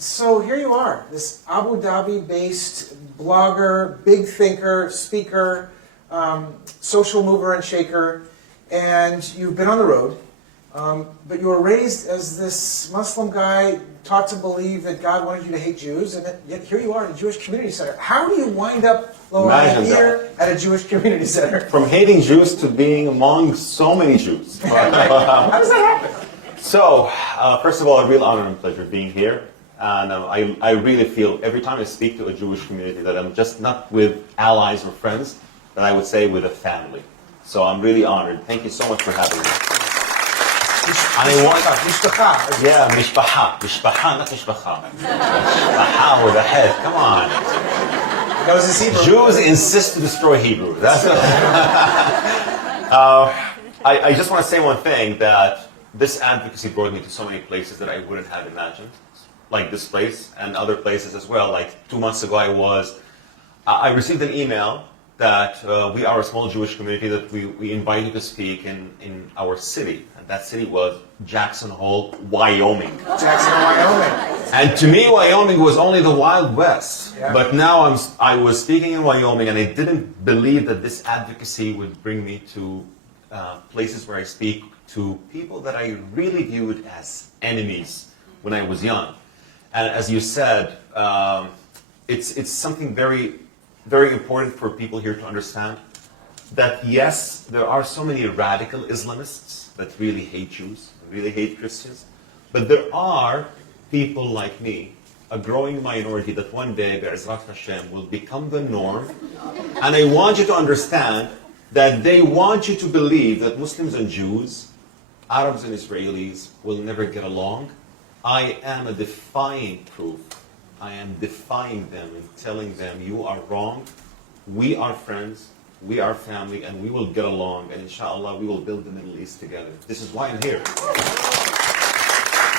So here you are, this Abu Dhabi-based blogger, big thinker, speaker, social mover and shaker, and you've been on the road, but you were raised as this Muslim guy, taught to believe that God wanted you to hate Jews, and yet here you are at a Jewish community center. How do you wind up here at a Jewish community center? From hating Jews to being among so many Jews. How does that happen? So, first of all, a real honor and pleasure being here. And I really feel every time I speak to a Jewish community that I'm just not with allies or friends, but I would say with a family. So I'm really honored. Thank you so much for having me. Mishpacha. Yeah, mishpacha. Mishpacha, not mishpacha. Mishpacha with a head. Come on. That was his Hebrew. Jews insist to destroy Hebrew. That's I just want to say one thing, that this advocacy brought me to so many places that I wouldn't have imagined. Like this place and other places as well. Like 2 months ago I received an email that we are a small Jewish community that we invite you to speak in our city. And that city was Jackson Hole, Wyoming. Jackson, Wyoming. And to me, Wyoming was only the Wild West. Yeah. But now I was speaking in Wyoming, and I didn't believe that this advocacy would bring me to places where I speak to people that I really viewed as enemies when I was young. And as you said, it's something very, very important for people here to understand that yes, there are so many radical Islamists that really hate Jews, really hate Christians, but there are people like me, a growing minority that one day, Be'ezrat Hashem, will become the norm. And I want you to understand that they want you to believe that Muslims and Jews, Arabs and Israelis will never get along. I am a defying proof. I am defying them and telling them, you are wrong. We are friends, we are family, and we will get along. And inshallah, we will build the Middle East together. This is why I'm here.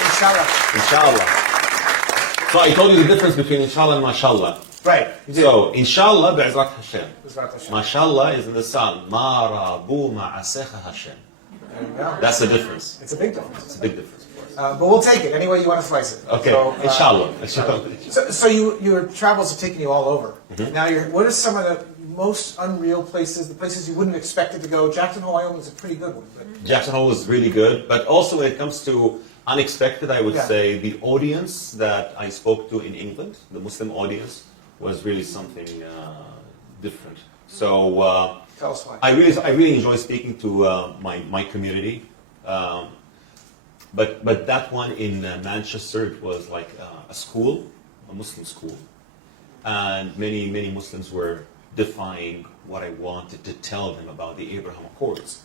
Inshallah. Inshallah. So I told you the difference between inshallah and mashallah. Right. So, inshallah, Be'ezrat Hashem. Be'ezrat Hashem. Mashallah is in the sun. Ma rabu ma'asecha Hashem. There you go. That's the difference. It's a big difference. It's a big difference. But we'll take it any way you want to slice it. Okay, So, inshallah. So your travels have taken you all over. Mm-hmm. Now, what are some of the most unreal places, the places you wouldn't have expected to go? Jackson Hole, Wyoming is a pretty good one. But Jackson Hole was really good, but also when it comes to unexpected, I would say the audience that I spoke to in England, the Muslim audience, was really something different. So tell us why. I really enjoy speaking to my community. But that one in Manchester, it was like a school, a Muslim school. And many Muslims were defying what I wanted to tell them about the Abraham Accords.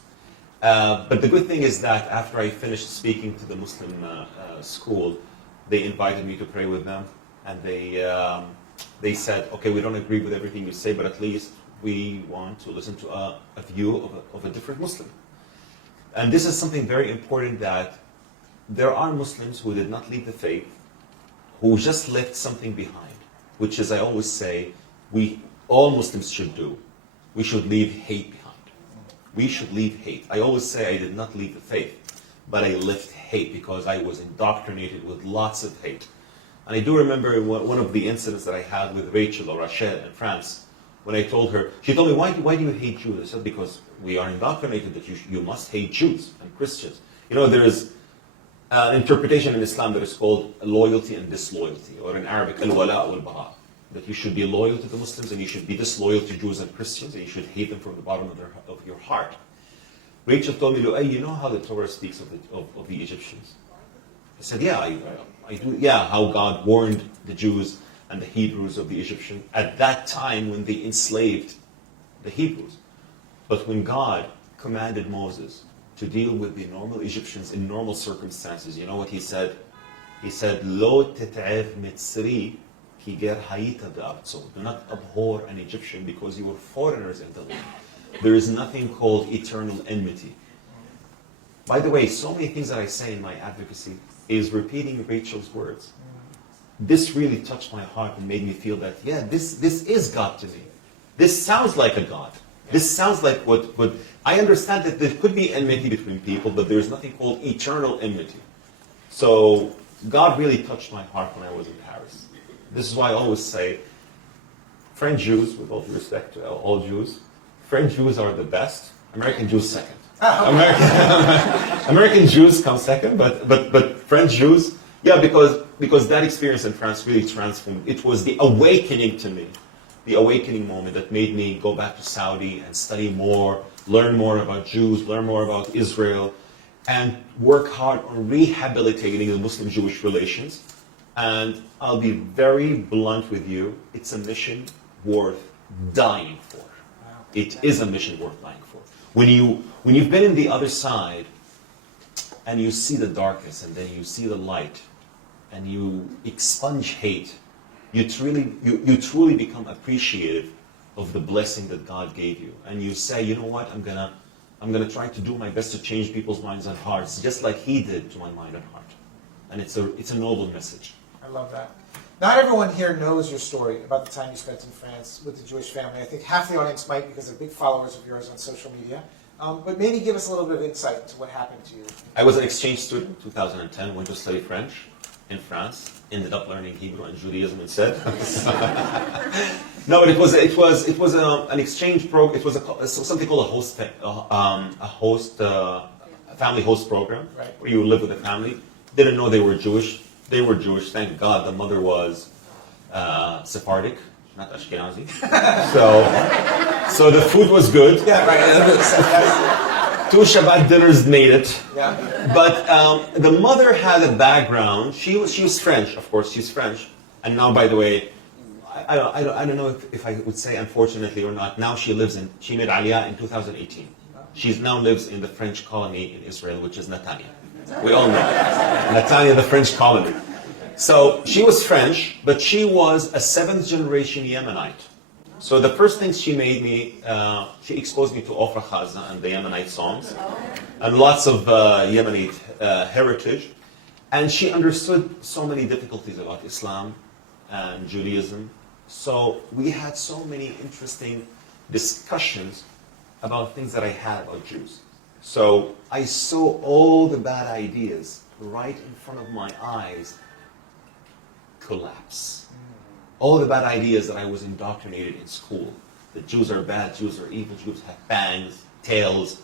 But the good thing is that after I finished speaking to the Muslim school, they invited me to pray with them. And they said, okay, we don't agree with everything you say, but at least we want to listen to a view of a different Muslim. And this is something very important, that there are Muslims who did not leave the faith, who just left something behind, which is, I always say, all Muslims should do. We should leave hate behind. We should leave hate. I always say I did not leave the faith, but I left hate because I was indoctrinated with lots of hate. And I do remember one of the incidents that I had with Rachel or Rachel in France, when I told her, she told me, why do you hate Jews? I said, because we are indoctrinated that you must hate Jews and Christians. You know, there is an interpretation in Islam that is called loyalty and disloyalty, or in Arabic, al-wala wal-bara, that you should be loyal to the Muslims and you should be disloyal to Jews and Christians, and you should hate them from the bottom of your heart. Rachel told me, Loay, you know how the Torah speaks of the Egyptians? I said, yeah, I do. Yeah, how God warned the Jews and the Hebrews of the Egyptians at that time when they enslaved the Hebrews. But when God commanded Moses to deal with the normal Egyptians in normal circumstances, you know what he said? He said, Lo tet'ev mitzri ki ger hayita be'artzo. Do not abhor an Egyptian because you were foreigners in the land. There is nothing called eternal enmity. By the way, so many things that I say in my advocacy is repeating Rachel's words. This really touched my heart and made me feel that, yeah, this is God to me. This sounds like a God. This sounds like what I understand, that there could be enmity between people, but there's nothing called eternal enmity. So God really touched my heart when I was in Paris. This is why I always say, French Jews, with all due respect to all Jews, French Jews are the best, American Jews second. American Jews come second, but French Jews, yeah, because that experience in France really transformed. It was the awakening to me, the awakening moment that made me go back to Saudi and study more, learn more about Jews, learn more about Israel, and work hard on rehabilitating the Muslim-Jewish relations. And I'll be very blunt with you, it's a mission worth dying for. It is a mission worth dying for. When you've been in the other side and you see the darkness and then you see the light and you expunge hate, you truly become appreciative of the blessing that God gave you. And you say, you know what, I'm gonna try to do my best to change people's minds and hearts, just like He did to my mind and heart. And it's a noble message. I love that. Not everyone here knows your story about the time you spent in France with the Jewish family. I think half the audience might because they're big followers of yours on social media. But maybe give us a little bit of insight into what happened to you. I was an exchange student, 2010, went to study French in France, ended up learning Hebrew and Judaism instead. No, but it was an exchange program. It was something called a family host program, right, where you live with a family. Didn't know they were Jewish. They were Jewish, thank God. The mother was Sephardic, not Ashkenazi. So the food was good. Yeah, right. 2 Shabbat dinners made it. Yeah. But the mother had a background. She was French, of course. She's French. And now, by the way, I don't know if I would say unfortunately or not. Now she made Aliyah in 2018. She now lives in the French colony in Israel, which is Netanya. We all know Netanya, the French colony. So she was French, but she was a 7th generation Yemenite. So the first things she made me, she exposed me to Ofra Khaza and the Yemenite songs, and lots of Yemenite heritage. And she understood so many difficulties about Islam and Judaism. So we had so many interesting discussions about things that I had about Jews. So I saw all the bad ideas right in front of my eyes collapse. All the bad ideas that I was indoctrinated in school. That Jews are bad, Jews are evil, Jews have fangs, tails.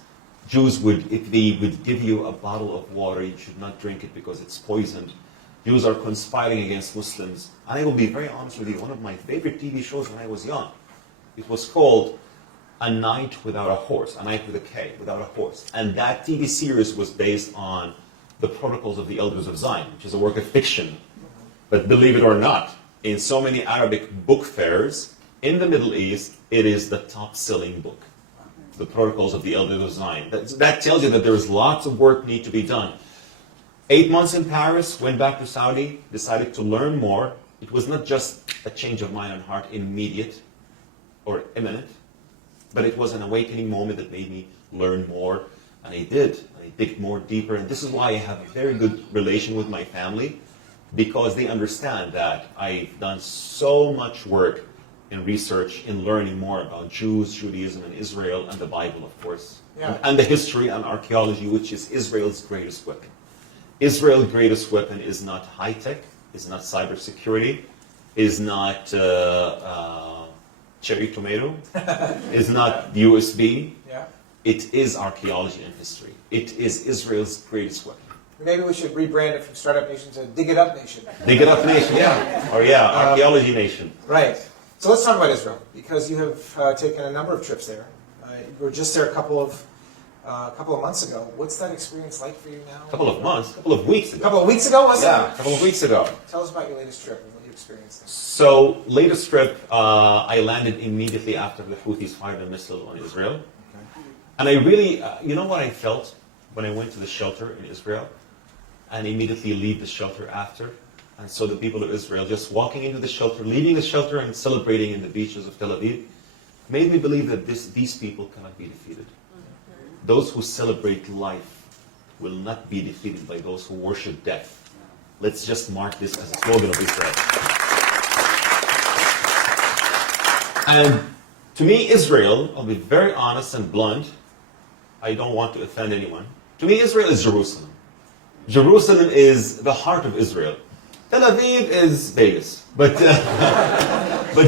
Jews if they would give you a bottle of water, you should not drink it because it's poisoned. Jews are conspiring against Muslims. And I will be very honest with you, one of my favorite TV shows when I was young, it was called A Night Without a Horse, A Night with a K, Without a Horse. And that TV series was based on the Protocols of the Elders of Zion, which is a work of fiction. But believe it or not, in so many Arabic book fairs in the Middle East, it is the top-selling book, the Protocols of the Elders of Zion. That tells you that there is lots of work need to be done. 8 months in Paris, went back to Saudi, decided to learn more. It was not just a change of mind and heart, immediate or imminent, but it was an awakening moment that made me learn more. And I did. I digged more deeper. And this is why I have a very good relation with my family, because they understand that I've done so much work in research, in learning more about Jews, Judaism, and Israel, and the Bible, of course. Yeah. And the history and archaeology, which is Israel's greatest weapon. Israel's greatest weapon is not high-tech, is not cybersecurity, is not cherry tomato, is not USB. Yeah. It is archaeology and history. It is Israel's greatest weapon. Maybe we should rebrand it from Startup Nation to Dig It Up Nation. Dig It Up Nation, yeah. Or Archaeology Nation. Right. So let's talk about Israel, because you have taken a number of trips there. You were just there a couple of months ago. What's that experience like for you now? A couple of months, a couple of weeks ago. A couple of weeks ago, was it? Yeah, a couple of weeks ago. Tell us about your latest trip and what you experienced there. So, latest trip, I landed immediately after the Houthis fired a missile on Israel. Okay. And I really, you know what I felt when I went to the shelter in Israel? And immediately leave the shelter after. And so the people of Israel just walking into the shelter, leaving the shelter and celebrating in the beaches of Tel Aviv, made me believe that these people cannot be defeated. Those who celebrate life will not be defeated by those who worship death. Let's just mark this as a slogan of Israel. And to me, Israel, I'll be very honest and blunt, I don't want to offend anyone. To me, Israel is Jerusalem. Jerusalem is the heart of Israel. Tel Aviv is Vegas. But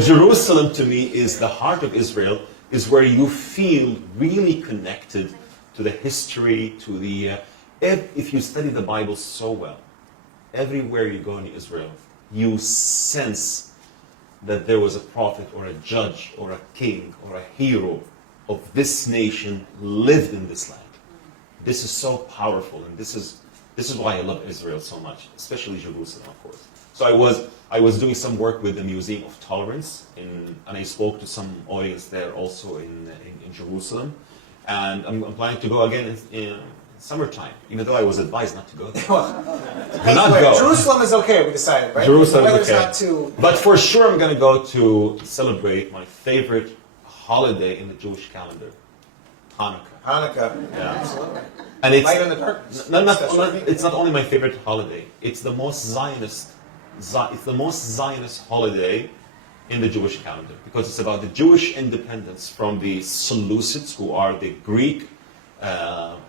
Jerusalem to me is the heart of Israel, is where you feel really connected to the history, to the... if you study the Bible so well, everywhere you go in Israel, you sense that there was a prophet or a judge or a king or a hero of this nation lived in this land. This is so powerful, and this is why I love Israel so much, especially Jerusalem, of course. So I was doing some work with the Museum of Tolerance, and I spoke to some audience there also in Jerusalem, and I'm planning to go again in summertime, even though I was advised not to go there. Do not go. Jerusalem is okay, we decided, right? Jerusalem the is weather's okay. not too... But for sure I'm going to go to celebrate my favorite holiday in the Jewish calendar, Hanukkah. Hanukkah. Yeah. Absolutely. And it's, Light in the darkness. it's not only my favorite holiday, it's the most Zionist holiday in the Jewish calendar, because it's about the Jewish independence from the Seleucids, who are the Greek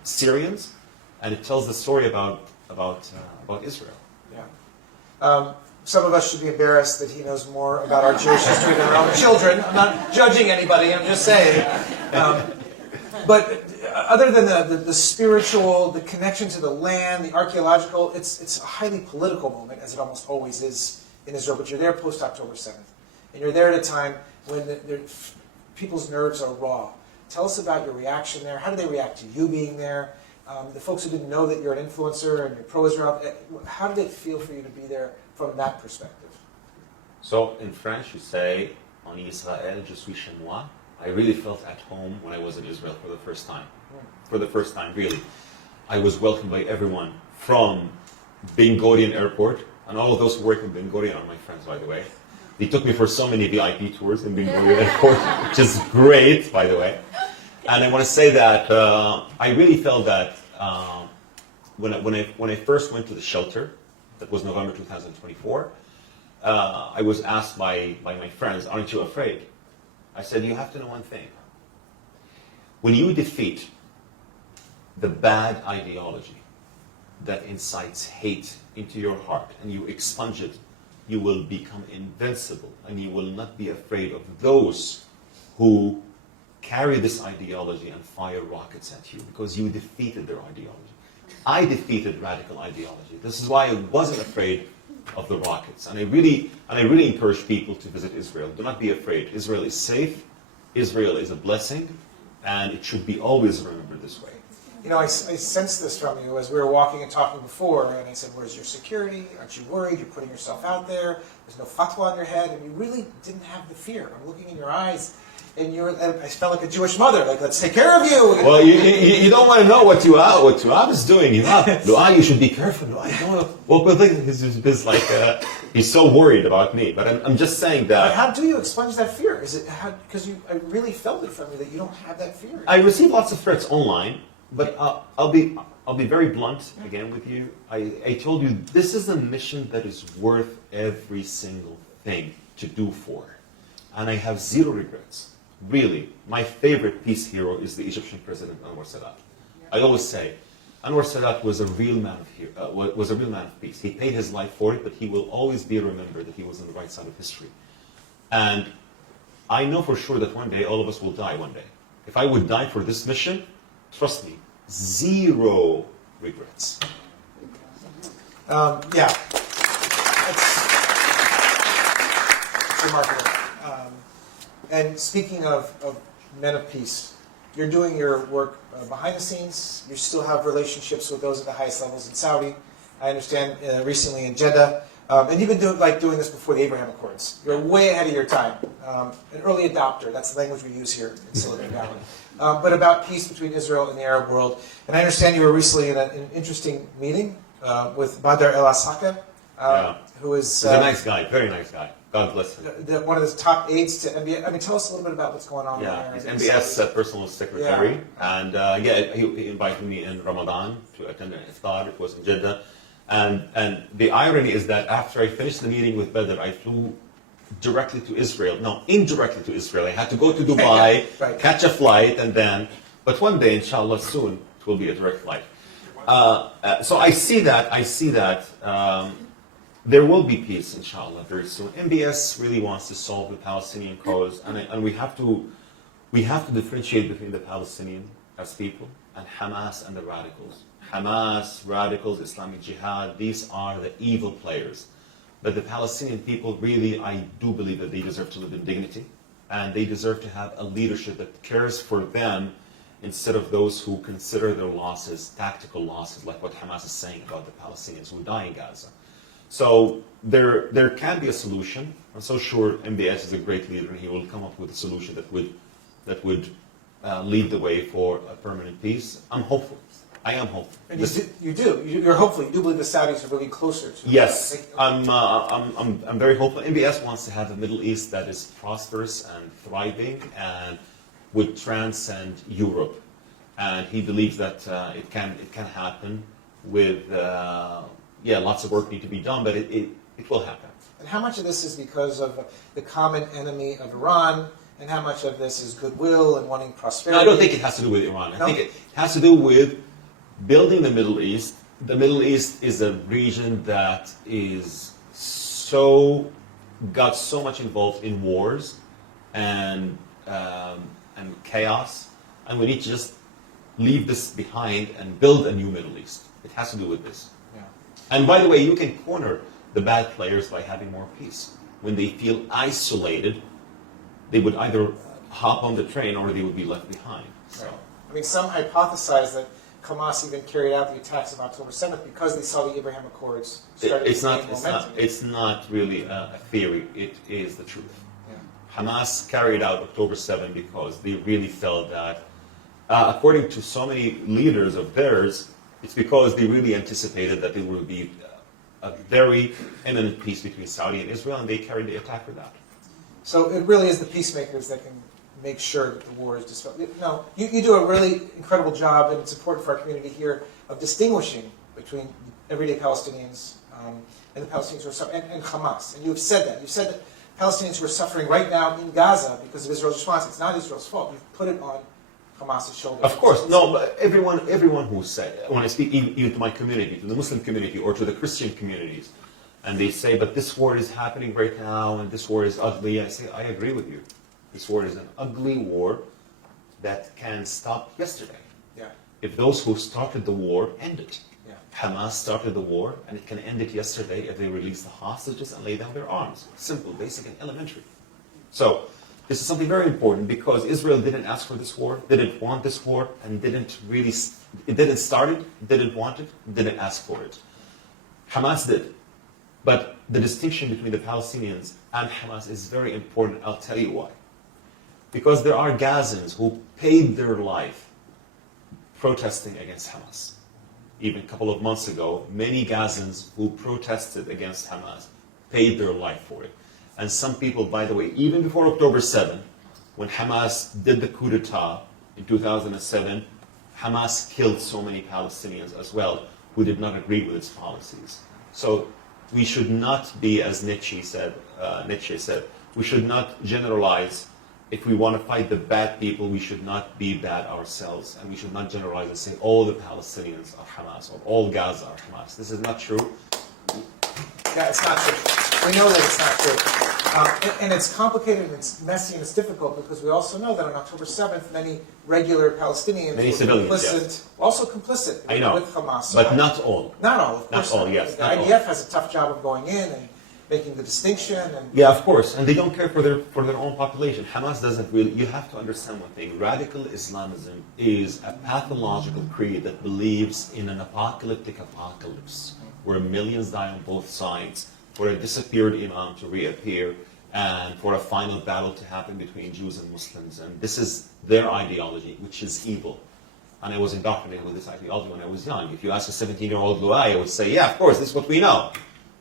Syrians, and it tells the story about Israel. Yeah. Some of us should be embarrassed that he knows more about our Jewish history than our own children. I'm not judging anybody, I'm just saying. But other than the spiritual, the connection to the land, the archaeological, it's a highly political moment, as it almost always is in Israel. But you're there post-October 7th. And you're there at a time when people's nerves are raw. Tell us about your reaction there. How did they react to you being there? The folks who didn't know that you're an influencer and you're pro-Israel, how did it feel for you to be there from that perspective? So in French you say, en Israël, je suis chez moi. I really felt at home when I was in Israel for the first time. For the first time, really. I was welcomed by everyone from Ben Gurion Airport, and all of those who work in Ben Gurion are my friends, by the way. They took me for so many VIP tours in Ben Gurion Airport, which is great, by the way. And I want to say that I really felt that when I first went to the shelter, that was November 2024, I was asked by my friends, aren't you afraid? I said, you have to know one thing. When you defeat the bad ideology that incites hate into your heart and you expunge it, you will become invincible, and you will not be afraid of those who carry this ideology and fire rockets at you, because you defeated their ideology. I defeated radical ideology. This is why I wasn't afraid of the rockets. And I really encourage people to visit Israel. Do not be afraid. Israel is safe. Israel is a blessing, and it should be always remembered this way. You know, I sensed this from you as we were walking and talking before, and I said, where's your security? Aren't you worried? You're putting yourself out there. There's no fatwa on your head, and you really didn't have the fear. I'm looking in your eyes, and I felt like a Jewish mother, like, let's take care of you. Well, you don't want to know what Youave is doing. Loay, you should be careful. Loay, don't walk with he's like, he's so worried about me. But I'm just saying that. But how do you expunge that fear? Is it because I really felt it from you that you don't have that fear? I receive lots of threats online, but I'll be very blunt again with you. I told you this is a mission that is worth every single thing to do for, and I have zero regrets. Really, my favorite peace hero is the Egyptian president Anwar Sadat. I always say, Anwar Sadat was a real man of peace. He paid his life for it, but he will always be remembered that he was on the right side of history. And I know for sure that one day all of us will die one day. If I would die for this mission, trust me, zero regrets. Yeah, it's remarkable. And speaking of men of peace, you're doing your work behind the scenes. You still have relationships with those at the highest levels in Saudi. I understand recently in Jeddah. And you've been doing this before the Abraham Accords. You're way ahead of your time. An early adopter, that's the language we use here in Silicon Valley. But about peace between Israel and the Arab world. And I understand you were recently in an interesting meeting with Badr el-Asaka, who is... He's a nice guy, very nice guy. God bless him. One of the top aides to MBS. I mean, tell us a little bit about what's going on there. He's MBS personal secretary. And he invited me in Ramadan to attend an iftar. It was in Jeddah. And the irony is that after I finished the meeting with Badr, I flew directly to Israel. No, indirectly to Israel. I had to go to Dubai, catch a flight, and then... But one day, inshallah, soon, it will be a direct flight. So I see that. There will be peace, inshallah, very soon. MBS really wants to solve the Palestinian cause, and we have to differentiate between the Palestinian as people and Hamas and the radicals. Hamas, radicals, Islamic Jihad, these are the evil players. But the Palestinian people, really, I do believe that they deserve to live in dignity, and they deserve to have a leadership that cares for them instead of those who consider their losses tactical losses, like what Hamas is saying about the Palestinians who die in Gaza. So there can be a solution. I'm so sure MBS is a great leader, and he will come up with a solution that would lead the way for a permanent peace. I'm hopeful. I am hopeful. And you're hopeful. You do believe the Saudis are moving closer to Yes, I'm very hopeful. MBS wants to have a Middle East that is prosperous and thriving and would transcend Europe, and he believes that it can happen with lots of work need to be done, but it will happen. And how much of this is because of the common enemy of Iran, and how much of this is goodwill and wanting prosperity? No, I don't think it has to do with Iran. I think it has to do with building the Middle East. The Middle East is a region that is got so much involved in wars and chaos, and we need to just leave this behind and build a new Middle East. It has to do with this. Yeah. And by the way, you can corner the bad players by having more peace. When they feel isolated, they would either hop on the train or they would be left behind. So. Right. I mean, some hypothesize that Hamas even carried out the attacks of October 7th because they saw the Abraham Accords started to gain momentum. It's not really a theory. It is the truth. Yeah. Hamas carried out October 7th because they really felt that, according to so many leaders of theirs, it's because they really anticipated that there would be a very imminent peace between Saudi and Israel, and they carried the attack for that. So it really is the peacemakers that can make sure that the war is dispelled. No, you do a really incredible job, and it's important for our community here, of distinguishing between everyday Palestinians and the Palestinians who are suffering, and Hamas. And you have said that. You've said that Palestinians who are suffering right now in Gaza because of Israel's response, it's not Israel's fault. You've put it on Hamas's shoulders. Of course, no, but everyone who said, when I speak even to my community, to the Muslim community, or to the Christian communities, and they say, but this war is happening right now, and this war is ugly, I say, I agree with you. This war is an ugly war that can stop yesterday. Yeah. If those who started the war end it. Yeah. Hamas started the war, and it can end it yesterday if they release the hostages and lay down their arms. Simple, basic, and elementary. So, this is something very important because Israel didn't ask for this war, didn't want this war, and it didn't start it, didn't want it, didn't ask for it. Hamas did. But the distinction between the Palestinians and Hamas is very important. I'll tell you why. Because there are Gazans who paid their life protesting against Hamas. Even a couple of months ago, many Gazans who protested against Hamas paid their life for it. And some people, by the way, even before October 7, when Hamas did the coup d'etat in 2007, Hamas killed so many Palestinians as well who did not agree with its policies. So we should not be, as Nietzsche said, we should not generalize. If we want to fight the bad people, we should not be bad ourselves. And we should not generalize and say all the Palestinians are Hamas or all Gaza are Hamas. This is not true. Yeah, it's not true. We know that it's not true. And it's complicated, and it's messy, and it's difficult because we also know that on October 7th, many regular Palestinians Many were civilians, complicit, yes. also complicit I know, with Hamas. but not all. Not all, of course. Not all, yes. The not all. IDF has a tough job of going in and making the distinction. And Yeah, of course, and they don't care for their own population. Hamas doesn't really. You have to understand one thing: radical Islamism is a pathological creed that believes in an apocalyptic apocalypse, where millions die on both sides, for a disappeared imam to reappear, and for a final battle to happen between Jews and Muslims. And this is their ideology, which is evil. And I was indoctrinated with this ideology when I was young. If you ask a 17-year-old Loay, I would say, yeah, of course, this is what we know.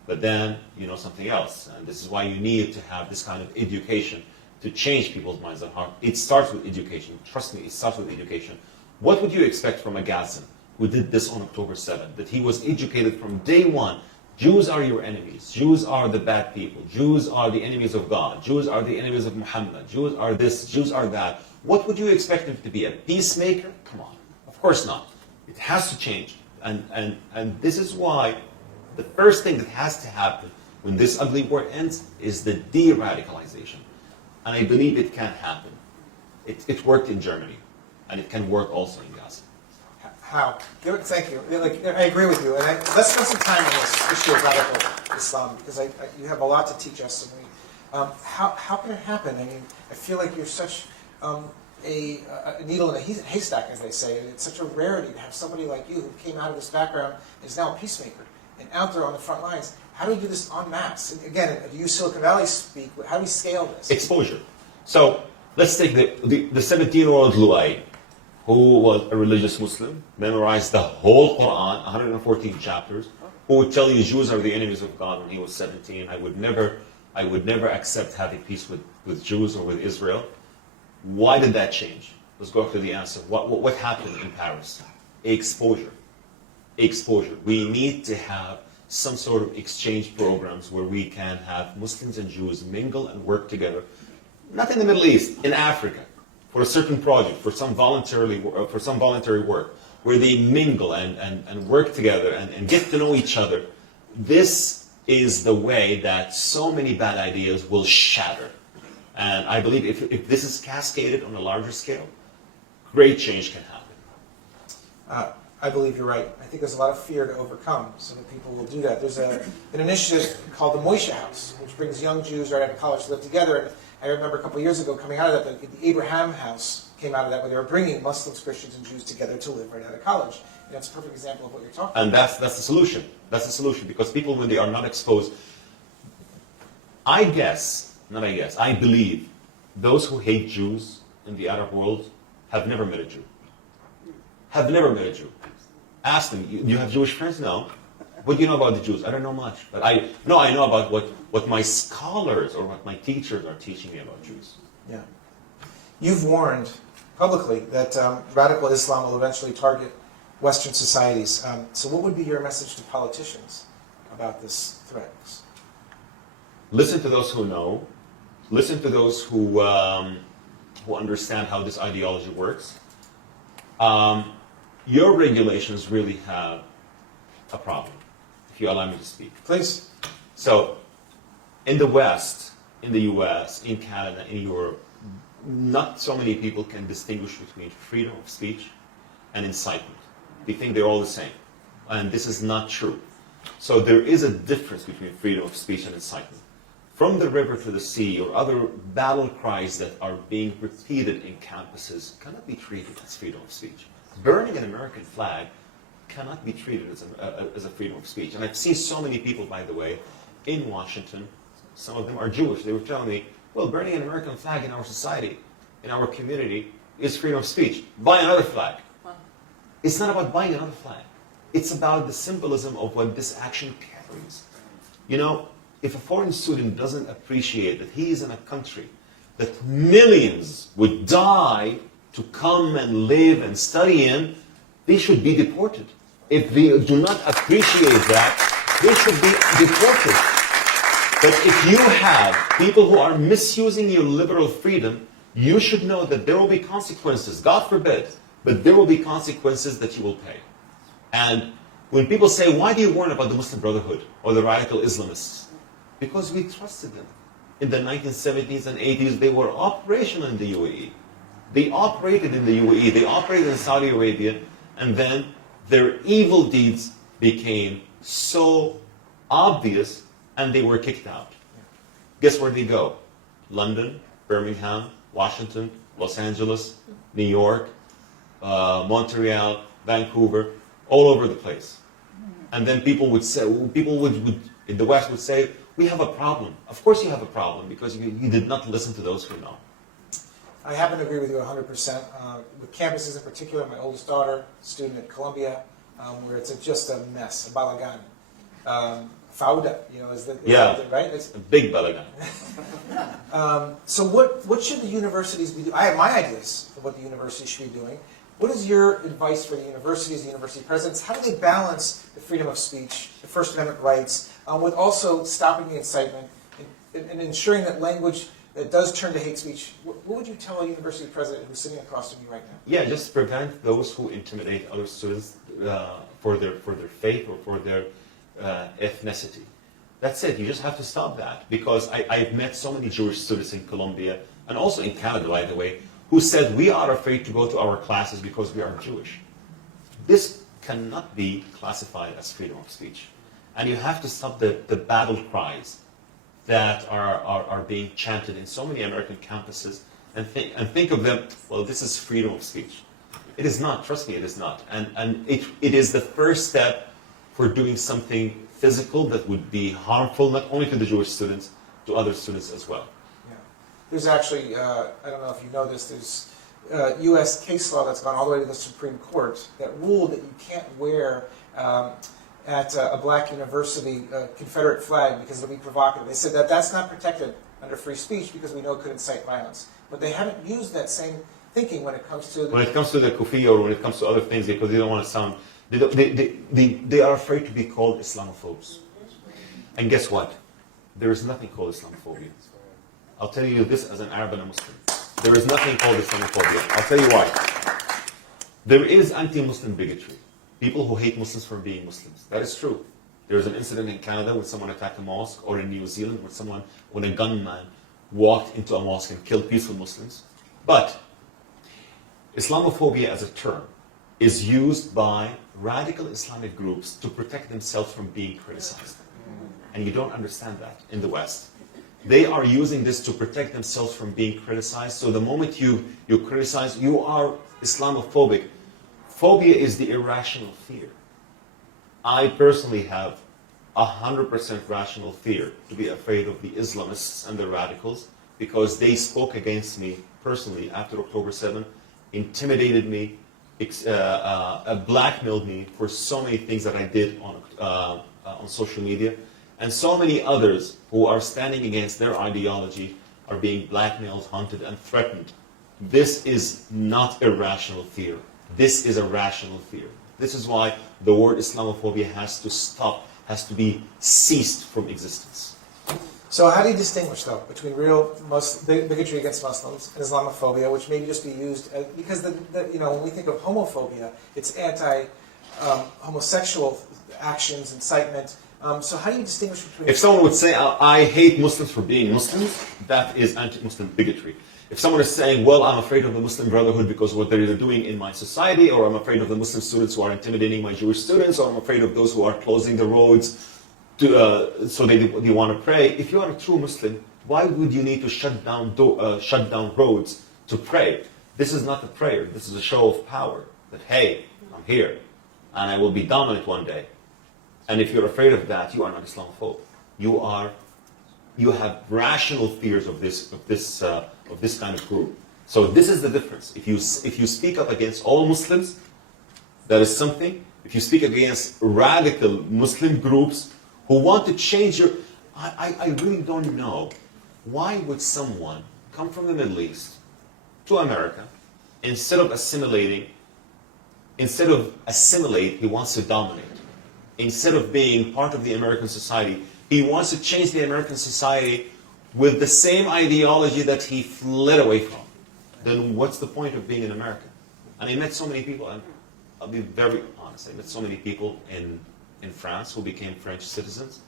But then you know something else. And this is why you need to have this kind of education to change people's minds and heart. It starts with education. Trust me, it starts with education. What would you expect from a Gazan who did this on October 7th? That he was educated from day one. Jews are your enemies. Jews are the bad people. Jews are the enemies of God. Jews are the enemies of Muhammad. Jews are this. Jews are that. What would you expect him to be? A peacemaker? Come on. Of course not. It has to change. And this is why the first thing that has to happen when this ugly war ends is the de-radicalization. And I believe it can happen. It worked in Germany, and it can work also in Gaza. How? Thank you. I agree with you. And let's spend some time on this issue of radical Islam, because you have a lot to teach us. How can it happen? I mean, I feel like you're such a needle in a haystack, as they say. And it's such a rarity to have somebody like you who came out of this background and is now a peacemaker and out there on the front lines. How do you do this en masse? And again, do you Silicon Valley speak? How do we scale this? Exposure. So let's take the 17-year-old Loay, who was a religious Muslim, memorized the whole Quran, 114 chapters, who would tell you Jews are the enemies of God when he was 17. I would never accept having peace with Jews or with Israel. Why did that change? Let's go after the answer. What happened in Paris? Exposure. Exposure. We need to have some sort of exchange programs where we can have Muslims and Jews mingle and work together. Not in the Middle East, in Africa, for a certain project, for some voluntary work, where they mingle and work together and get to know each other. This is the way that so many bad ideas will shatter. And I believe if this is cascaded on a larger scale, great change can happen. I believe you're right. I think there's a lot of fear to overcome so that people will do that. There's an initiative called the Moshe House, which brings young Jews right out of college to live together. And I remember a couple of years ago coming out of that, the Abraham House came out of that, where they were bringing Muslims, Christians, and Jews together to live right out of college. And that's a perfect example of what you're talking about. And that's the solution. That's the solution, because people, when they are not exposed, I believe those who hate Jews in the Arab world have never met a Jew. Have never met a Jew. Ask them, you have Jewish friends? No. What do you know about the Jews? I don't know much. But I know about what my scholars or what my teachers are teaching me about Jews. Yeah. You've warned publicly that radical Islam will eventually target Western societies. So what would be your message to politicians about this threat? Listen to those who know. Listen to those who understand how this ideology works. Your regulations really have a problem, if you allow me to speak. Please. So, in the West, in the US, in Canada, in Europe, not so many people can distinguish between freedom of speech and incitement. They think they're all the same. And this is not true. So there is a difference between freedom of speech and incitement. From the river to the sea, or other battle cries that are being repeated in campuses cannot be treated as freedom of speech. Burning an American flag cannot be treated as a freedom of speech. And I've seen so many people, by the way, in Washington, some of them are Jewish, they were telling me, well, burning an American flag in our society, in our community, is freedom of speech. Buy another flag. Wow. It's not about buying another flag. It's about the symbolism of what this action carries. You know, if a foreign student doesn't appreciate that he is in a country that millions would die to come and live and study in, they should be deported. If they do not appreciate that, they should be deported. But if you have people who are misusing your liberal freedom, you should know that there will be consequences, God forbid, but there will be consequences that you will pay. And when people say, why do you warn about the Muslim Brotherhood or the radical Islamists? Because we trusted them. In the 1970s and 80s, they were operational in the UAE. They operated in the UAE, they operated in Saudi Arabia, and then their evil deeds became so obvious and they were kicked out. Guess where they go? London, Birmingham, Washington, Los Angeles, New York, Montreal, Vancouver, all over the place. And then people would say, in the West would say, we have a problem. Of course you have a problem, because you did not listen to those who know. I happen to agree with you 100%. With campuses in particular, my oldest daughter, student at Columbia, where it's just a mess, a balagan. Fauda, right? It's a big balagan. So what should the universities be doing? I have my ideas of what the universities should be doing. What is your advice for the universities, the university presidents? How do they balance the freedom of speech, the First Amendment rights, with also stopping the incitement and ensuring that language that does turn to hate speech? What would you tell a university president who's sitting across from you right now? Yeah, just prevent those who intimidate other students for their faith or for their ethnicity. That's it. You just have to stop that, because I've met so many Jewish students in Colombia and also in Canada, by the way, who said we are afraid to go to our classes because we are Jewish. This cannot be classified as freedom of speech, and you have to stop the battle cries that are being chanted in so many American campuses, and think of them, well, this is freedom of speech. It is not, trust me, it is not. And it is the first step for doing something physical that would be harmful, not only to the Jewish students, to other students as well. Yeah. There's actually, I don't know if you know this, there's U.S. case law that's gone all the way to the Supreme Court that ruled that you can't wear at a black university Confederate flag because it'll be provocative. They said that that's not protected under free speech because we know it could incite violence. But they haven't used that same thinking when it comes to... When it comes to the kufi or when it comes to other things, because they don't want to sound... They are afraid to be called Islamophobes. And guess what? There is nothing called Islamophobia. I'll tell you this as an Arab and a Muslim. There is nothing called Islamophobia. I'll tell you why. There is anti-Muslim bigotry. People who hate Muslims for being Muslims. That is true. There was an incident in Canada when someone attacked a mosque, or in New Zealand when a gunman walked into a mosque and killed peaceful Muslims. But Islamophobia as a term is used by radical Islamic groups to protect themselves from being criticized. And you don't understand that in the West. They are using this to protect themselves from being criticized. So the moment you criticize, you are Islamophobic. Phobia is the irrational fear. I personally have 100% rational fear to be afraid of the Islamists and the radicals, because they spoke against me personally after October 7, intimidated me, blackmailed me for so many things that I did on social media, and so many others who are standing against their ideology are being blackmailed, hunted, and threatened. This is not irrational fear. This is a rational fear. This is why the word Islamophobia has to stop, has to be ceased from existence. So how do you distinguish, though, between real bigotry against Muslims and Islamophobia, which may just be used because when we think of homophobia, it's anti-homosexual actions, incitement. So how do you distinguish between... If someone would say, I hate Muslims for being Muslims, that is anti-Muslim bigotry. If someone is saying, well, I'm afraid of the Muslim Brotherhood because of what they're doing in my society, or I'm afraid of the Muslim students who are intimidating my Jewish students, or I'm afraid of those who are closing the roads so they want to pray. If you are a true Muslim, why would you need to shut down roads to pray? This is not a prayer. This is a show of power. That, hey, I'm here, and I will be dominant one day. And if you're afraid of that, you are not Islamophobe. You have rational fears of this kind of group. So this is the difference. If you speak up against all Muslims, that is something. If you speak against radical Muslim groups who want to change your... I really don't know. Why would someone come from the Middle East to America, instead of assimilate, he wants to dominate. Instead of being part of the American society, he wants to change the American society with the same ideology that he fled away from. Then what's the point of being an American? And I met so many people, and I'll be very honest, I met so many people in France who became French citizens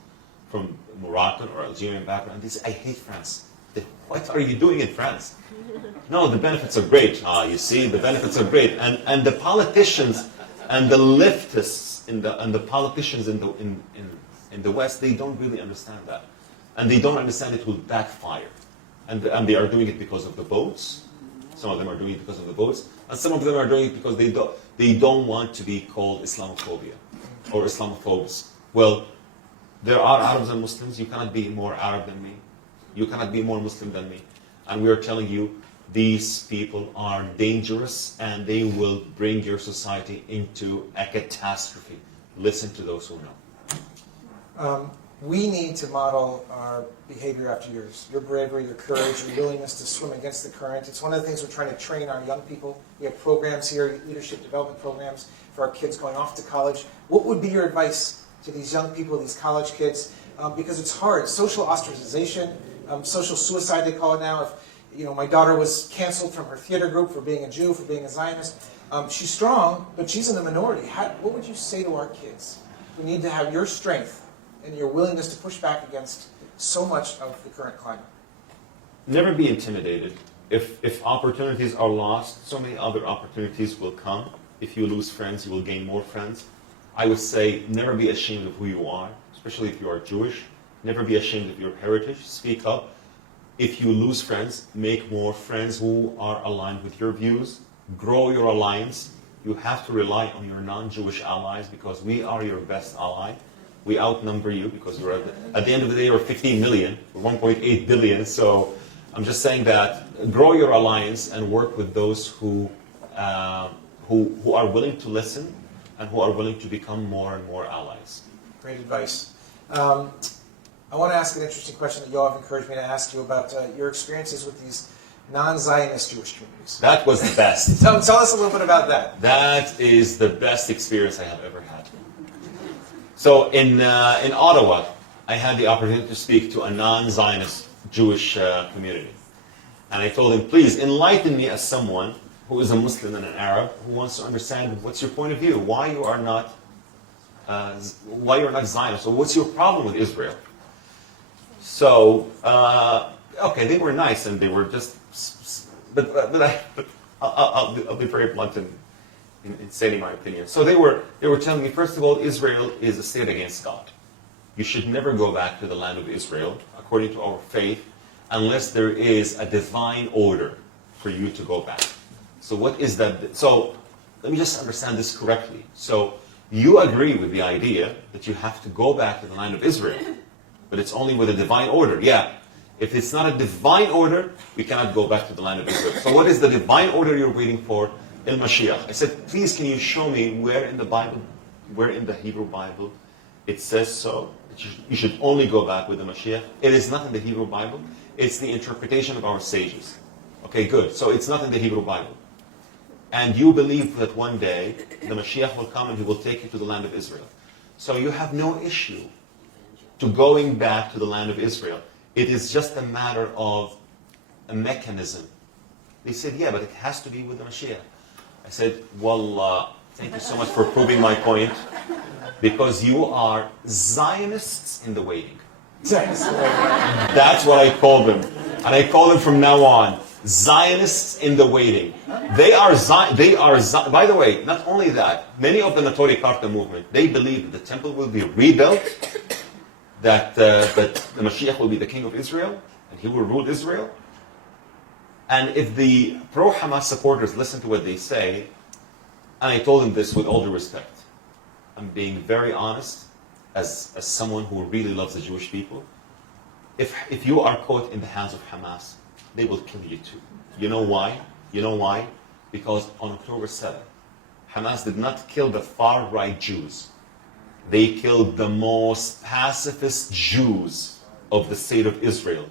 from Moroccan or Algerian background. They say, I hate France. What are you doing in France? No, the benefits are great. You see, the benefits are great. And the politicians and the leftists and the politicians in the West, they don't really understand that. And they don't understand it will backfire. And they are doing it because of the votes. Some of them are doing it because of the votes. And some of them are doing it because they don't want to be called Islamophobia or Islamophobes. Well, there are Arabs and Muslims. You cannot be more Arab than me. You cannot be more Muslim than me. And we are telling you, these people are dangerous and they will bring your society into a catastrophe. Listen to those who know. We need to model our behavior after yours. Your bravery, your courage, your willingness to swim against the current. It's one of the things we're trying to train our young people. We have programs here, leadership development programs for our kids going off to college. What would be your advice to these young people, these college kids? Because it's hard. Social ostracization, social suicide they call it now. If my daughter was canceled from her theater group for being a Jew, for being a Zionist. She's strong, but she's in the minority. What would you say to our kids who need to have your strength and your willingness to push back against so much of the current climate? Never be intimidated. If opportunities are lost, so many other opportunities will come. If you lose friends, you will gain more friends. I would say never be ashamed of who you are, especially if you are Jewish. Never be ashamed of your heritage. Speak up. If you lose friends, make more friends who are aligned with your views. Grow your alliance. You have to rely on your non-Jewish allies because we are your best ally. We outnumber you because you're at the end of the day, you're 15 million, we're 1.8 billion. So I'm just saying that grow your alliance and work with those who are willing to listen and who are willing to become more and more allies. Great advice. I want to ask an interesting question that y'all have encouraged me to ask you about your experiences with these non-Zionist Jewish communities. That was the best. Tell us a little bit about that. That is the best experience I have ever had. So in Ottawa, I had the opportunity to speak to a non-Zionist Jewish community. And I told him, please enlighten me as someone who is a Muslim and an Arab who wants to understand what's your point of view, why you are not Zionist, or what's your problem with Israel. So, okay, they were nice and they were just, but I'll be very blunt in stating my opinion. So they were telling me, first of all, Israel is a state against God. You should never go back to the land of Israel, according to our faith, unless there is a divine order for you to go back. So what is that? So let me just understand this correctly. So you agree with the idea that you have to go back to the land of Israel, but it's only with a divine order. Yeah. If it's not a divine order, we cannot go back to the land of Israel. So what is the divine order you're waiting for? In Mashiach. I said, please can you show me where in the Bible, where in the Hebrew Bible, it says so? You should only go back with the Mashiach. It is not in the Hebrew Bible. It's the interpretation of our sages. Okay, good. So it's not in the Hebrew Bible. And you believe that one day the Mashiach will come and he will take you to the land of Israel. So you have no issue to going back to the land of Israel. It is just a matter of a mechanism. They said, yeah, but it has to be with the Mashiach. I said, well, thank you so much for proving my point, because you are Zionists in the waiting. That's what I call them. And I call them from now on, Zionists in the waiting. They are, by the way, not only that, many of the Natori Karta movement, they believe that the temple will be rebuilt, that the Mashiach will be the king of Israel, and he will rule Israel. And if the pro-Hamas supporters listen to what they say, and I told them this with all due respect, I'm being very honest, as someone who really loves the Jewish people, if you are caught in the hands of Hamas, they will kill you too. You know why? You know why? Because on October 7th, Hamas did not kill the far-right Jews. They killed the most pacifist Jews of the state of Israel.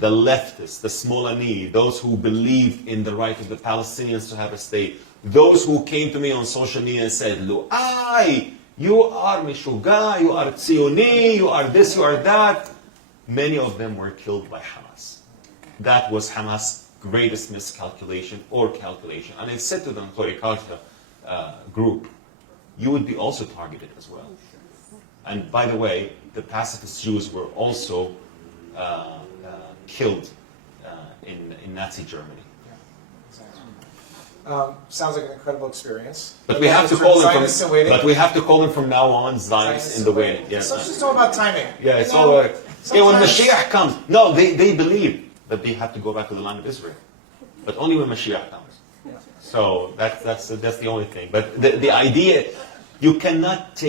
The leftists, the Smolani, those who believed in the right of the Palestinians to have a state, those who came to me on social media and said, Loay, you are Meshuga, you are Tzioni, you are this, you are that. Many of them were killed by Hamas. That was Hamas' greatest miscalculation or calculation. And I said to the Natori Karta group, you would be also targeted as well. And by the way, the pacifist Jews were also killed in Nazi Germany. Sounds like an incredible experience. But we have to call them from. But we have to call them from now on Zionists in the waiting. Yeah. So it's just all about timing. Yeah, it's all right. Yeah, when Mashiach comes, no, they believe that they have to go back to the land of Israel, but only when Mashiach comes. Yeah. So that's the only thing. But the idea, you cannot.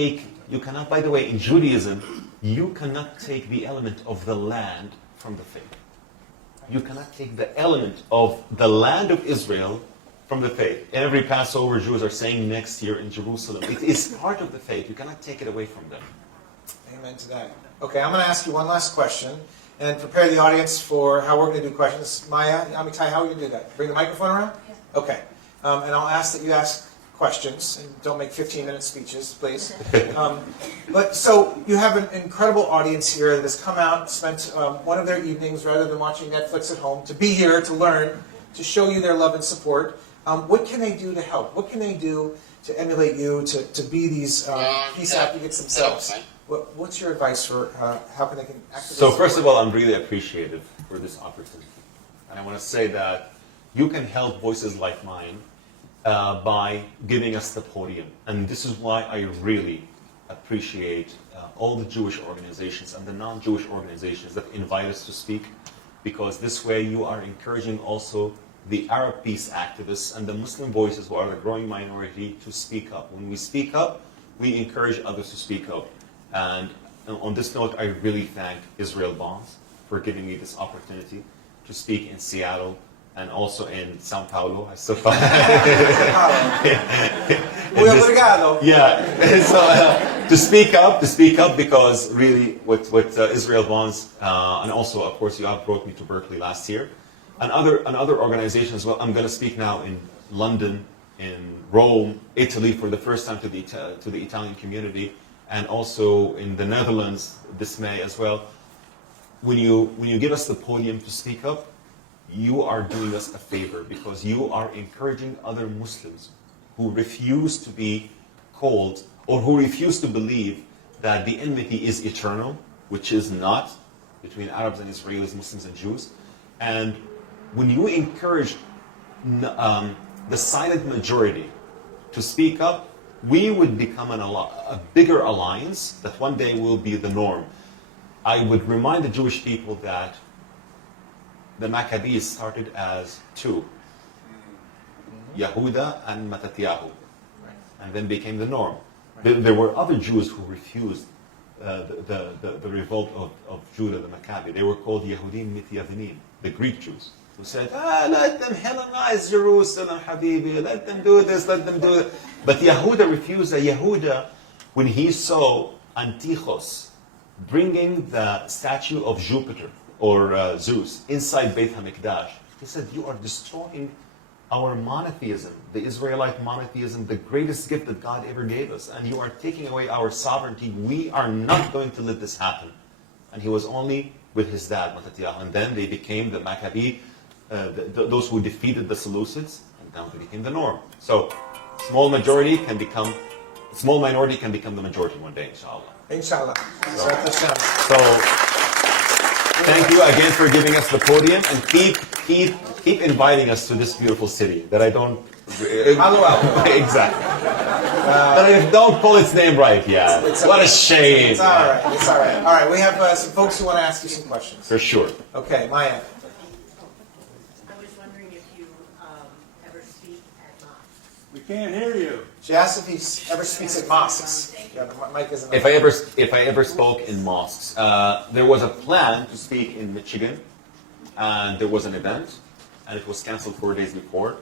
By the way, in Judaism, you cannot take the element of the land from the faith. You cannot take the element of the land of Israel from the faith. Every Passover, Jews are saying next year in Jerusalem. It is part of the faith. You cannot take it away from them. Amen to that. Okay, I'm going to ask you one last question and prepare the audience for how we're going to do questions. Maya, Amitai, how are you going to do that? Bring the microphone around? Yeah. Okay. And I'll ask that you ask questions and don't make 15-minute speeches, please. But so you have an incredible audience here that has come out, spent one of their evenings rather than watching Netflix at home to be here to learn, to show you their love and support. What can they do to help? What can they do to emulate you, to be these peace advocates themselves? What's your advice for how can they activate? So first of all, I'm really appreciative for this opportunity. And I want to say that you can help voices like mine by giving us the podium. And this is why I really appreciate all the Jewish organizations and the non-Jewish organizations that invite us to speak, because this way you are encouraging also the Arab peace activists and the Muslim voices who are the growing minority to speak up. When we speak up, we encourage others to speak up. And on this note, I really thank Israel Bonds for giving me this opportunity to speak in Seattle and also in Sao Paulo. I still find yeah. So to speak up, because really with Israel Bonds and also of course you have brought me to Berkeley last year, and other organizations as well. I'm going to speak now in London, in Rome, Italy for the first time to the Italian community, and also in the Netherlands this May as well. When you give us the podium to speak up, you are doing us a favor, because you are encouraging other Muslims who refuse to be called or who refuse to believe that the enmity is eternal, which is not, between Arabs and Israelis, Muslims and Jews. And when you encourage the silent majority to speak up, we would become a bigger alliance that one day will be the norm. I would remind the Jewish people that the Maccabees started as two, Yehuda and Mattatyahu, and then became the norm. There were other Jews who refused the revolt of Judah, the Maccabi. They were called Yehudim Mityavinim, the Greek Jews, who said, let them Hellenize Jerusalem, Habibi, let them do this, let them do that. But Yehuda refused. Yehuda, when he saw Antichos bringing the statue of Jupiter, or Zeus, inside Beit HaMikdash, he said, you are destroying our monotheism, the Israelite monotheism, the greatest gift that God ever gave us, and you are taking away our sovereignty. We are not going to let this happen. And he was only with his dad, Mattatyahu, and then they became the Maccabi, those who defeated the Seleucids, and now they became the norm. So, small minority can become the majority one day, inshallah. Inshallah. So thank you again for giving us the podium, and keep inviting us to this beautiful city that I don't exactly. But I don't pull its name right yet. What a shame. It's all right. It's all right. All right. We have some folks who want to ask you some questions. For sure. Okay, Maya. I was wondering if you ever speak at mosques. We can't hear you. She asked if he ever speaks at mosques. Yeah, the mic isn't. If I ever spoke in mosques, there was a plan to speak in Michigan, and there was an event, and it was canceled 4 days before.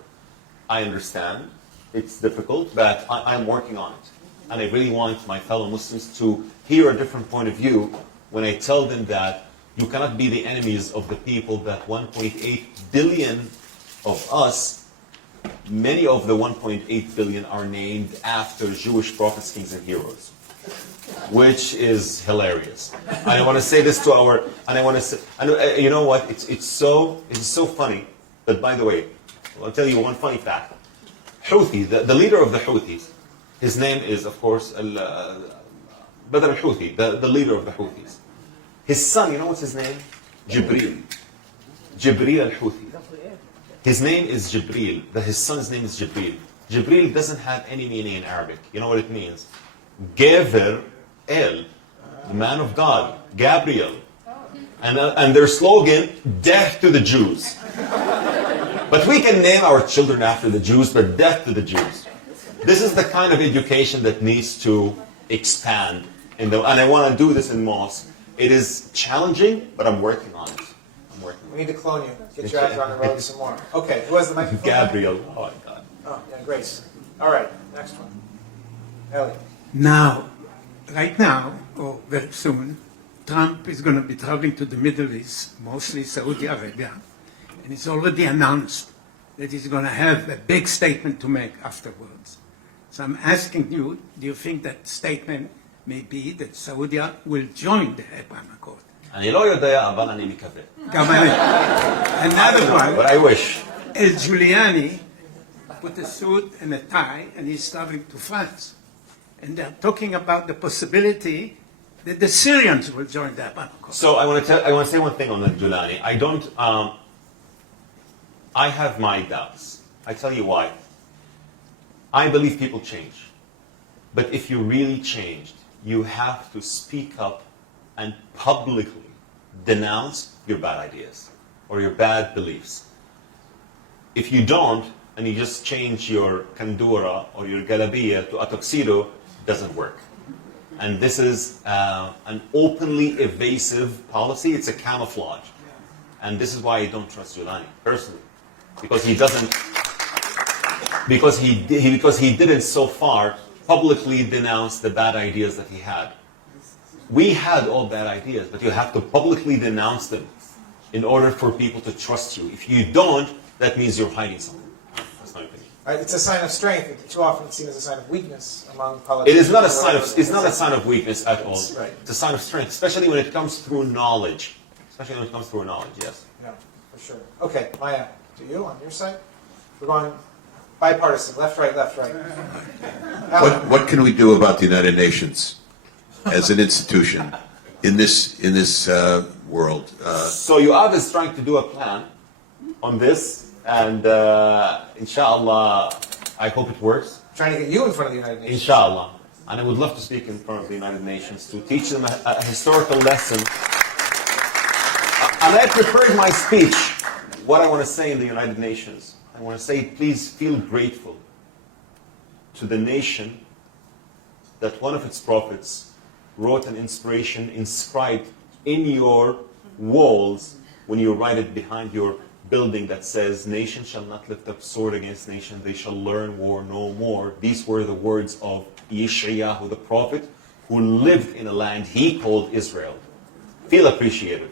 I understand it's difficult, but I'm working on it, and I really want my fellow Muslims to hear a different point of view when I tell them that you cannot be the enemies of the people. That 1.8 billion of us. Many of the 1.8 billion are named after Jewish prophets, kings, and heroes, which is hilarious. And I want to say this to you know what? It's so funny. But by the way, I'll tell you one funny fact. Houthi, the leader of the Houthis, his name is, of course, Badr al-Houthi, the leader of the Houthis. His son, you know what's his name? Jibril al-Houthi. His name is Jibril. His son's name is Jibril. Jibril doesn't have any meaning in Arabic. You know what it means? Gever El, the man of God, Gabriel. And their slogan, death to the Jews. But we can name our children after the Jews, but death to the Jews. This is the kind of education that needs to expand. And I want to do this in mosques. It is challenging, but I'm working on it. We need to clone you. Get your ass on the road some more. Okay, who has the microphone? Gabriel. Oh, my God. Oh, yeah, Grace. All right, next one. Ellie. Now, right now, or very soon, Trump is going to be traveling to the Middle East, mostly Saudi Arabia, and it's already announced that he's going to have a big statement to make afterwards. So I'm asking you, do you think that statement may be that Saudi will join the Abraham Accord? אני לא יודע, אבל אני מקווה. Another one. But I wish. El Giuliani put a suit and a tie, and he's traveling to France. And they're talking about the possibility that the Syrians will join the Abraham Accord. So I want to say one thing on the Julani. I have my doubts. I tell you why. I believe people change. But if you really changed, you have to speak up and publicly denounce your bad ideas or your bad beliefs. If you don't, and you just change your kandura or your galabiya to a tuxedo, it doesn't work. And this is an openly evasive policy. It's a camouflage. And this is why I don't trust Julani, personally. Because he doesn't, because he didn't so far publicly denounce the bad ideas that he had. We had all bad ideas, but you have to publicly denounce them in order for people to trust you. If you don't, that means you're hiding something. That's my opinion. Right, it's a sign of strength. Too often it's seen as a sign of weakness among politicians. It is not a sign of. It's not a sign of weakness at all. Right. It's a sign of strength, especially when it comes through knowledge. Especially when it comes through knowledge. Yes. No, for sure. Okay, Maya, to you on your side. We're going bipartisan, left, right, left, right. What can we do about the United Nations as an institution in this world? So You've is trying to do a plan on this, and inshallah, I hope it works. Trying to get you in front of the United Nations. Inshallah. And I would love to speak in front of the United Nations to teach them a historical lesson. And I prepared my speech, what I want to say in the United Nations. I want to say, please feel grateful to the nation that one of its prophets wrote an inspiration inscribed in your walls when you write it behind your building that says, nation shall not lift up sword against nation, they shall learn war no more. These were the words of Yeshayahu the prophet, who lived in a land he called Israel. Feel appreciated.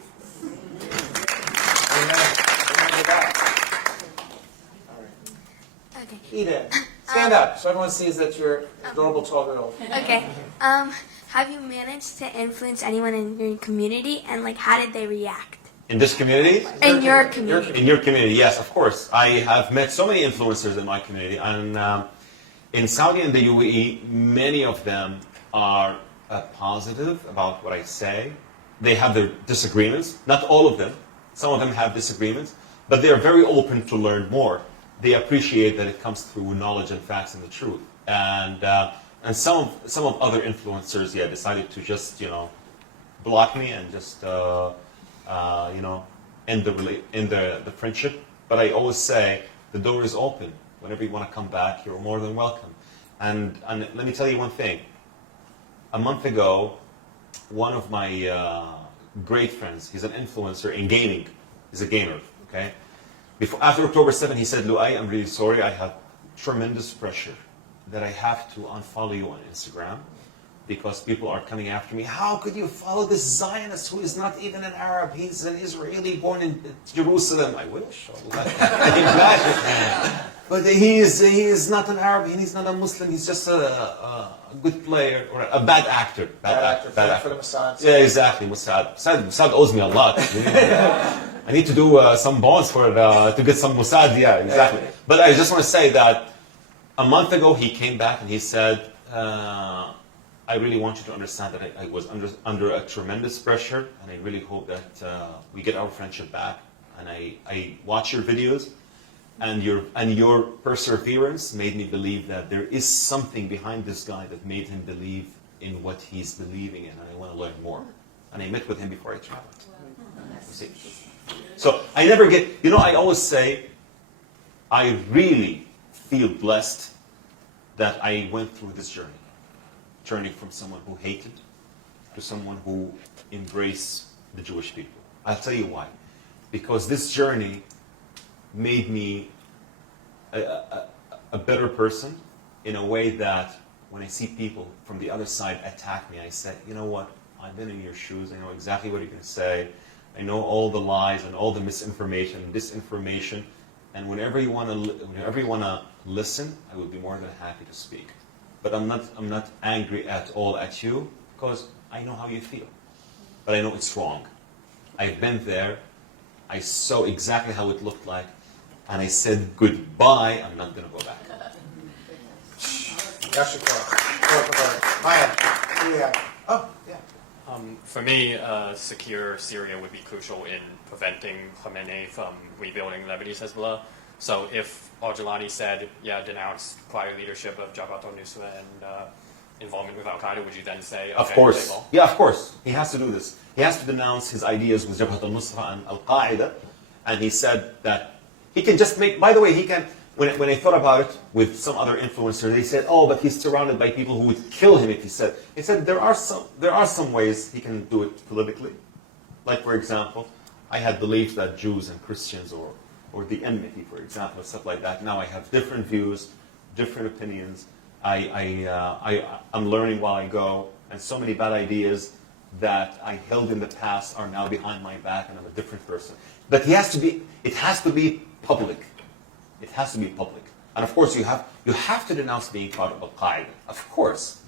Okay. Eden, stand up so everyone sees that you're an adorable 12-year-old. Okay. Have you managed to influence anyone in your community, and how did they react? In this community? In your community. In your community, yes, of course. I have met so many influencers in my community, and in Saudi and the UAE, many of them are positive about what I say. They have their disagreements. Not all of them. Some of them have disagreements, but they are very open to learn more. They appreciate that it comes through knowledge and facts and the truth. And some of other influencers, decided to just block me and just end the friendship. But I always say the door is open. Whenever you want to come back, you're more than welcome. And let me tell you one thing. A month ago, one of my great friends, he's an influencer in gaming. He's a gamer, okay? After October 7, he said, Loay, I'm really sorry. I have tremendous pressure that I have to unfollow you on Instagram because people are coming after me. How could you follow this Zionist who is not even an Arab? He's an Israeli born in Jerusalem. I wish. But he is not an Arab. He's not a Muslim. He's just a good player or a bad actor. Bad actor. For the Mossad. Yeah, exactly. Mossad owes me a lot. I need to do some bonds to get some Mossad. Yeah, exactly. But I just want to say that a month ago he came back and he said, I really want you to understand that I was under a tremendous pressure, and I really hope that we get our friendship back. And I watch your videos, and your perseverance made me believe that there is something behind this guy that made him believe in what he's believing in, and I want to learn more. And I met with him before I traveled. So I never get, I always say, I really feel blessed that I went through this journey. Turning from someone who hated to someone who embraced the Jewish people. I'll tell you why. Because this journey made me a better person in a way that when I see people from the other side attack me, I say, you know what? I've been in your shoes. I know exactly what you're going to say. I know all the lies and all the misinformation and disinformation. And whenever you want to listen, I will be more than happy to speak. But I'm not angry at all at you because I know how you feel. But I know it's wrong. I've been there. I saw exactly how it looked like. and I said goodbye. I'm not going to go back. Maya, what do you have? Oh, yeah. For me, secure Syria would be crucial in preventing Khamenei from rebuilding Lebanese Hezbollah. So if Al-Jilani said, denounce prior leadership of Jabhat al-Nusra and involvement with Al-Qaeda, would you then say, Of okay, course. play ball? Yeah, of course. He has to do this. He has to denounce his ideas with Jabhat al-Nusra and Al-Qaeda. And he said that he can just make, by the way, he can, when I thought about it with some other influencers, they said, oh, but he's surrounded by people who would kill him if he said. He said there are some ways he can do it politically. Like, for example, I had believed that Jews and Christians or the enmity, for example, or stuff like that. Now I have different views, different opinions. I'm learning while I go, and so many bad ideas that I held in the past are now behind my back, and I'm a different person. But it has to be public. It has to be public. And of course, you have to denounce being part of Al-Qaeda. Of course.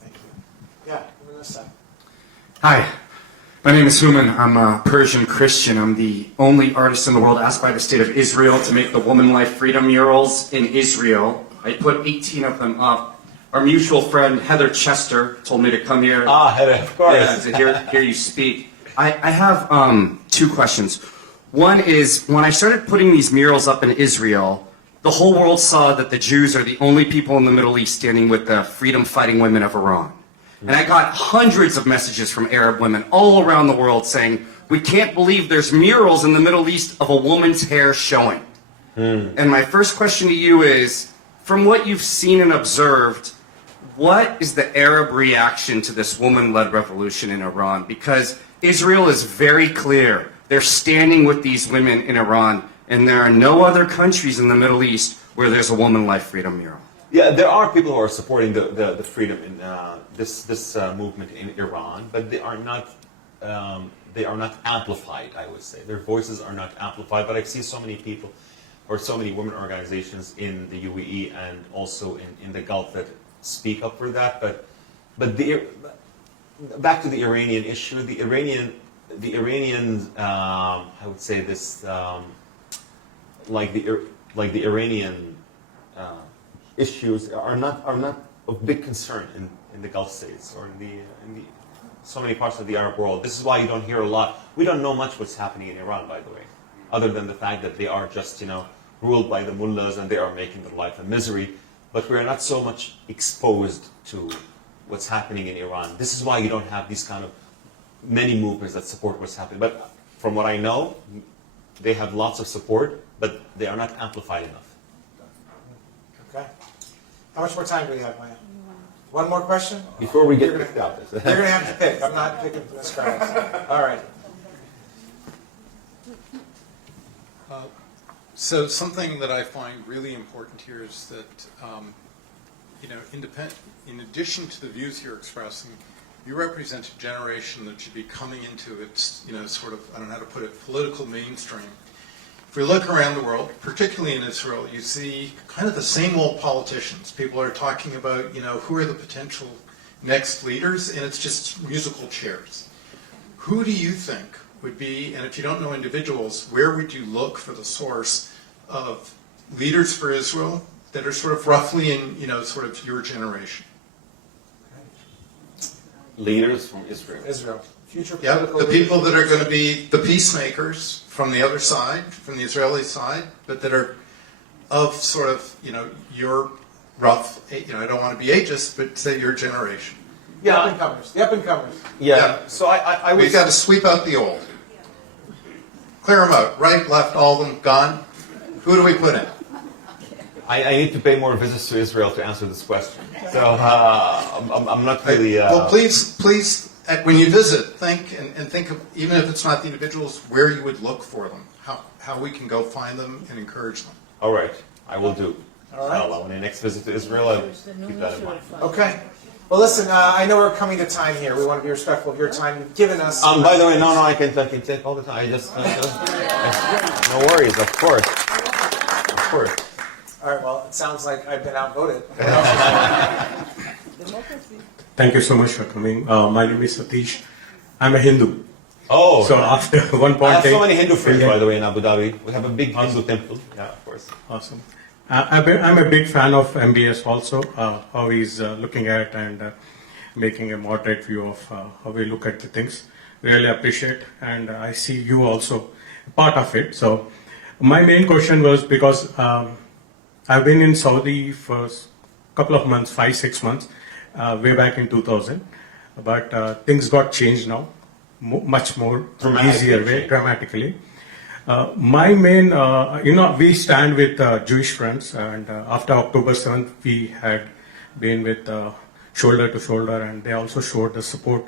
Thank you. Yeah, Vanessa. Hi, my name is Human. I'm a Persian Christian. I'm the only artist in the world asked by the state of Israel to make the Woman Life Freedom murals in Israel. I put 18 of them up. Our mutual friend Heather Chester told me to come here. Heather, of course. Yeah, to hear you speak. I have two questions. One is, when I started putting these murals up in Israel, the whole world saw that the Jews are the only people in the Middle East standing with the freedom-fighting women of Iran. And I got hundreds of messages from Arab women all around the world saying, we can't believe there's murals in the Middle East of a woman's hair showing. And my first question to you is, from what you've seen and observed, what is the Arab reaction to this woman-led revolution in Iran? Because Israel is very clear. They're standing with these women in Iran, and there are no other countries in the Middle East where there's a woman life freedom mural. Yeah, there are people who are supporting the freedom in this movement in Iran, but they are not amplified. I would say their voices are not amplified. But I've seen so many people, or so many women organizations in the UAE and also in the Gulf that speak up for that. But back to the Iranian issue, the Iranian I would say this like the Iranian issues are not of big concern in the Gulf states or in the so many parts of the Arab world. This is why you don't hear a lot. We don't know much what's happening in Iran, by the way, other than the fact that they are just ruled by the mullahs and they are making their life a misery. But we are not so much exposed to what's happening in Iran. This is why you don't have these kind of many movements that support what's happening. But from what I know, they have lots of support, but they are not amplified enough. Okay. How much more time do we have, Maya? One more question? Before we get kicked out. You're going to have to pick. I'm not picking from this crowd. All right. So something that I find really important here is that, in addition to the views you're expressing, you represent a generation that should be coming into its, sort of, I don't know how to put it, political mainstream. If we look around the world, particularly in Israel, you see kind of the same old politicians. People are talking about, who are the potential next leaders, and it's just musical chairs. Who do you think would be, and if you don't know individuals, where would you look for the source of leaders for Israel that are sort of roughly in, sort of your generation? Leaders from Israel. Israel. Future Yeah, political the people leaders. that are going to be the peacemakers from the other side, from the Israeli side, but that are of sort of, your rough, I don't want to be ageist, but say your generation. The up-and-comers. The up-and-comers. Yeah. So I would We've got to sweep out the old. Clear them out. Right, left, all of them, gone. Who do we put in? I need to pay more visits to Israel to answer this question. So I'm not really. Well, please, when you visit, think of, even if it's not the individuals, where you would look for them, how we can go find them and encourage them. All right, I will do. All right. When I next visit to Israel, I'll keep that in mind. Okay. Well, listen, I know we're coming to time here. We want to be respectful of your time. You've given us... By the way, no, I can take all the time. I just... no worries, of course. Of course. All right, well, it sounds like I've been outvoted. Thank you so much for coming. My name is Satish. I'm a Hindu. Oh, So after 1.8. I have so many Hindu friends, billion- by the way, in Abu Dhabi. We have a big Hindu temple. Yeah, of course. Awesome. I'm a big fan of MBS also, how he's looking at and making a moderate view of how we look at the things. Really appreciate, and I see you also part of it. So my main question was because I've been in Saudi for a couple of months, 5-6 months, way back in 2000, but things got changed now, much more easier way, dramatically. My main, we stand with Jewish friends, and after October 7th, we had been with shoulder to shoulder, and they also showed the support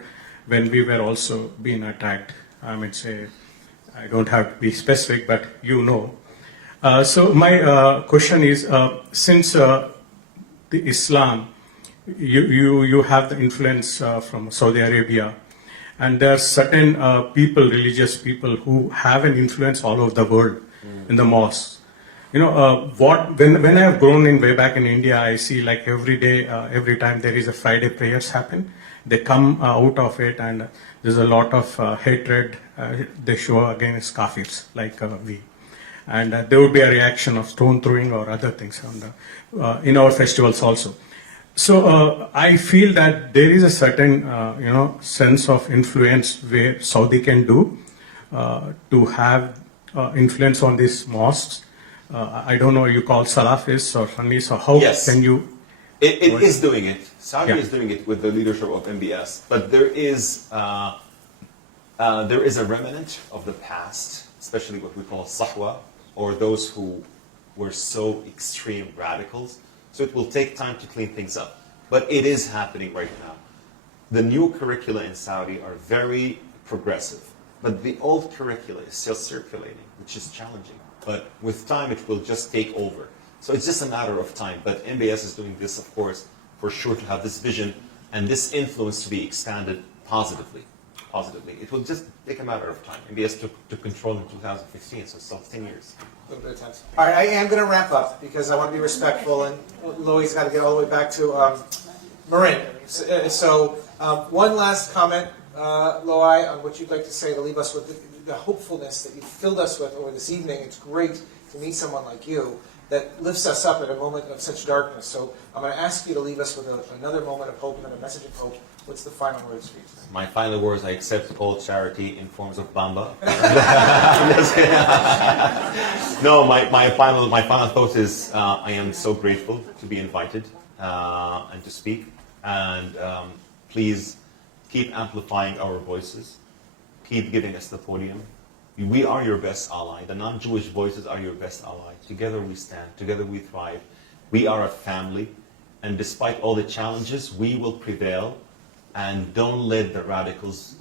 when we were also being attacked. I mean, say, I don't have to be specific, but you know. So my question is, since the Islam, you have the influence from Saudi Arabia, and there are certain people, religious people, who have an influence all over the world in the mosques. When I have grown in way back in India, I see like every day, every time there is a Friday prayers happen, they come out of it, and there's a lot of hatred they show against kafirs like we. And there would be a reaction of stone throwing or other things in our festivals also. So I feel that there is a certain, sense of influence where Saudi can do to have influence on these mosques. I don't know, you call Salafists or Sunnis, or how Yes. can you? It is doing it. Saudi Yeah. is doing it with the leadership of MBS. But there is a remnant of the past, especially what we call Sahwa, or those who were so extreme radicals. So it will take time to clean things up. But it is happening right now. The new curricula in Saudi are very progressive. But the old curricula is still circulating, which is challenging. But with time, it will just take over. So it's just a matter of time. But MBS is doing this, of course, for sure, to have this vision and this influence to be expanded positively. It will just take a matter of time. MBS took control in 2015, so it's still 10 years. A little bit of time. All right, I am going to wrap up because I want to be respectful, and Loay's got to get all the way back to Marin. So one last comment, Loay, on what you'd like to say to leave us with the hopefulness that you filled us with over this evening. It's great to meet someone like you that lifts us up at a moment of such darkness. So I'm going to ask you to leave us with another moment of hope and a message of hope. What's the final words for you today? My final words, I accept all charity in forms of bamba. No, my final thought is I am so grateful to be invited and to speak. And please keep amplifying our voices. Keep giving us the podium. We are your best ally. The non-Jewish voices are your best ally. Together we stand. Together we thrive. We are a family. And despite all the challenges, we will prevail. And don't let the radicals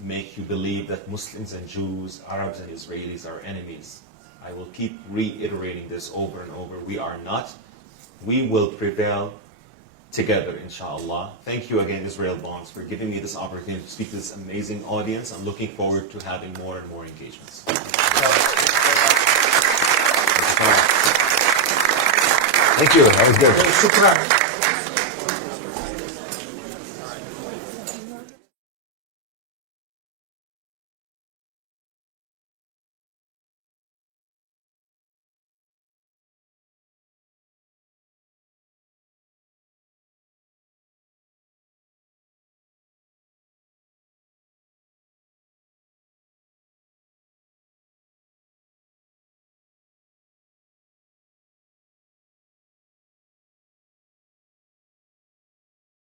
make you believe that Muslims and Jews, Arabs and Israelis are enemies. I will keep reiterating this over and over. We are not. We will prevail together, inshallah. Thank you again, Israel Bonds, for giving me this opportunity to speak to this amazing audience. I'm looking forward to having more and more engagements. Thank you. That was good. Shukran.